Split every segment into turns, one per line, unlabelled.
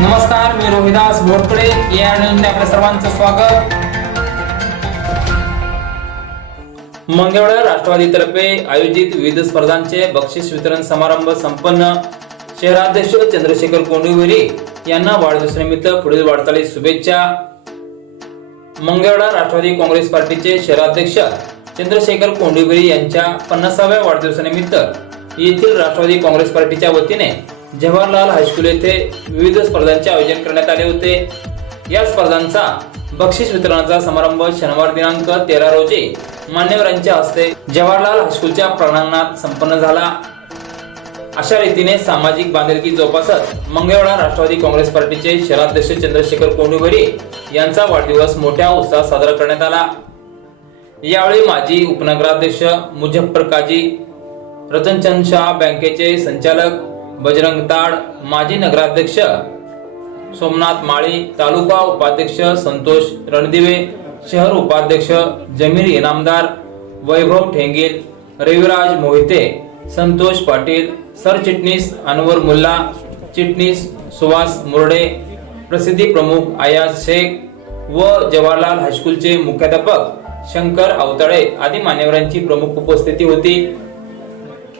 नमस्कार मी रोहिदास भोरकडे या आपल्या सर्वांचं स्वागत. मंगळवार राष्ट्रवादीतर्फे आयोजित विविध स्पर्धांचे बक्षीस वितरण समारंभ संपन्न. शहराध्यक्ष चंद्रशेखर कोंडुवेरी यांना वाढदिवसानिमित्त पुढील वाढताली शुभेच्छा. मंगळवार राष्ट्रवादी काँग्रेस पार्टीचे शहराध्यक्ष चंद्रशेखर कोंडुबेरी यांच्या पन्नासाव्या वाढदिवसानिमित्त येथील राष्ट्रवादी काँग्रेस पार्टीच्या वतीने जवाहरलाल हायस्कूल येथे विविध स्पर्धांचे आयोजन करण्यात आले होते. या स्पर्धांचा बक्षीस वितरणाचा समारंभ शनिवार दिनांक तेरा रोजी मान्यवरांच्या हस्ते जवाहरलाल हायस्कूलच्या प्रांगणात संपन्न झाला. अशा रीतीने सामाजिक बांधिलकी जोपासत मंगळवार राष्ट्रवादी काँग्रेस पार्टीचे शहराध्यक्ष चंद्रशेखर कोंडुभरी यांचा वाढदिवस मोठ्या उत्साहात साजरा करण्यात आला. यावेळी माजी उपनगराध्यक्ष मुझफ्फर काजी रतनचंद शाह बँकेचे संचालक बजरंग ताड माजी नगराध्यक्ष सोमनाथ माळी तालुका उपाध्यक्ष संतोष रणदिवे शहर उपाध्यक्ष जमीर इनामदार वैभव ठेंगील रविराज मोहिते संतोष पाटील सरचिटणीस अनवर मुल्ला चिटणीस सुहास मुरडे प्रसिद्धी प्रमुख आयाज शेख व जवाहरलाल हायस्कूलचे मुख्याध्यापक शंकर अवताळे आदी मान्यवरांची प्रमुख उपस्थिती होती.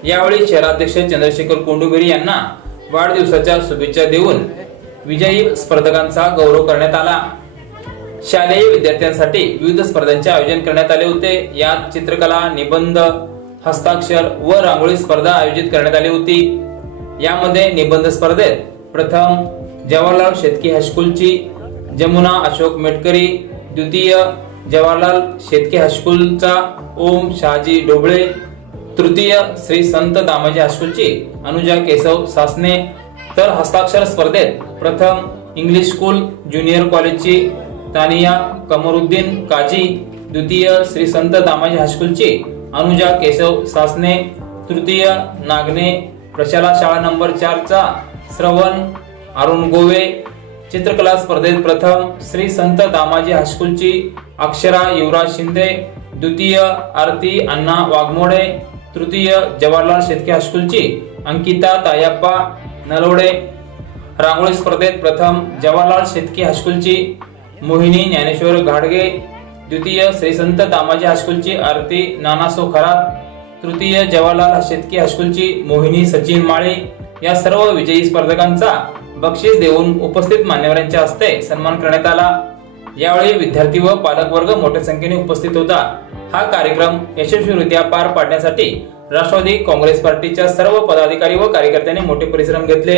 यावेळी शहराध्यक्ष चंद्रशेखर कोंडुबेरी यांना वाढदिवसाच्या शुभेच्छा देऊन विजयी स्पर्धकांचा गौरव करण्यात आला. शालेय विद्यार्थ्यांसाठी विविध स्पर्धांचे आयोजन करण्यात आले होते. यात चित्रकला निबंध हस्ताक्षर व रांगोळी स्पर्धा आयोजित करण्यात आली होती. यामध्ये निबंध स्पर्धेत प्रथम जवाहरलाल शेतकी हायस्कूलची जमुना अशोक मेटकरी द्वितीय जवाहरलाल शेतकी हायस्कूलचा ओम शहाजी ढोबळे तृतीय श्री संत दामाजी हायस्कूलची अनुजा केशव सासने तर हस्ताक्षर स्पर्धेत प्रथम इंग्लिश स्कूल ज्युनियर कॉलेजची तानिया कमरुद्दीन काजी द्वितीय श्री संत दामाजी हायस्कूलची अनुजा केशव सासने तृतीय नागने प्रशाला शाळा नंबर चारचा श्रवण अरुण गोवे चित्रकला स्पर्धेत प्रथम श्री संत दामाजी हायस्कूलची अक्षरा युवराज शिंदे द्वितीय आरती अण्णा वाघमोडे तृतीय जवाहरलाल शेतके हायस्कूलची अंकिता तायप्पा नलोडे रांगोळी स्पर्धेत प्रथम जवाहरलाल शेतकी हायस्कूलची मोहिनी ज्ञानेश्वर घाडगे द्वितीय श्री संत दामाजी हायस्कूलची आरती नानासो खरात तृतीय जवाहरलाल शेतकी हायस्कूलची मोहिनी सचिन माळे. या सर्व विजयी स्पर्धकांचा बक्षीस देऊन उपस्थित मान्यवरांच्या हस्ते सन्मान करण्यात आला. यावेळी विद्यार्थी व पालकवर्ग मोठ्या संख्येने उपस्थित होता. हा कार्यक्रम यशस्वीरित्या पार पाडण्यासाठी राष्ट्रवादी काँग्रेस पार्टीच्या सर्व पदाधिकारी व कार्यकर्त्यांनी मोठे परिश्रम घेतले.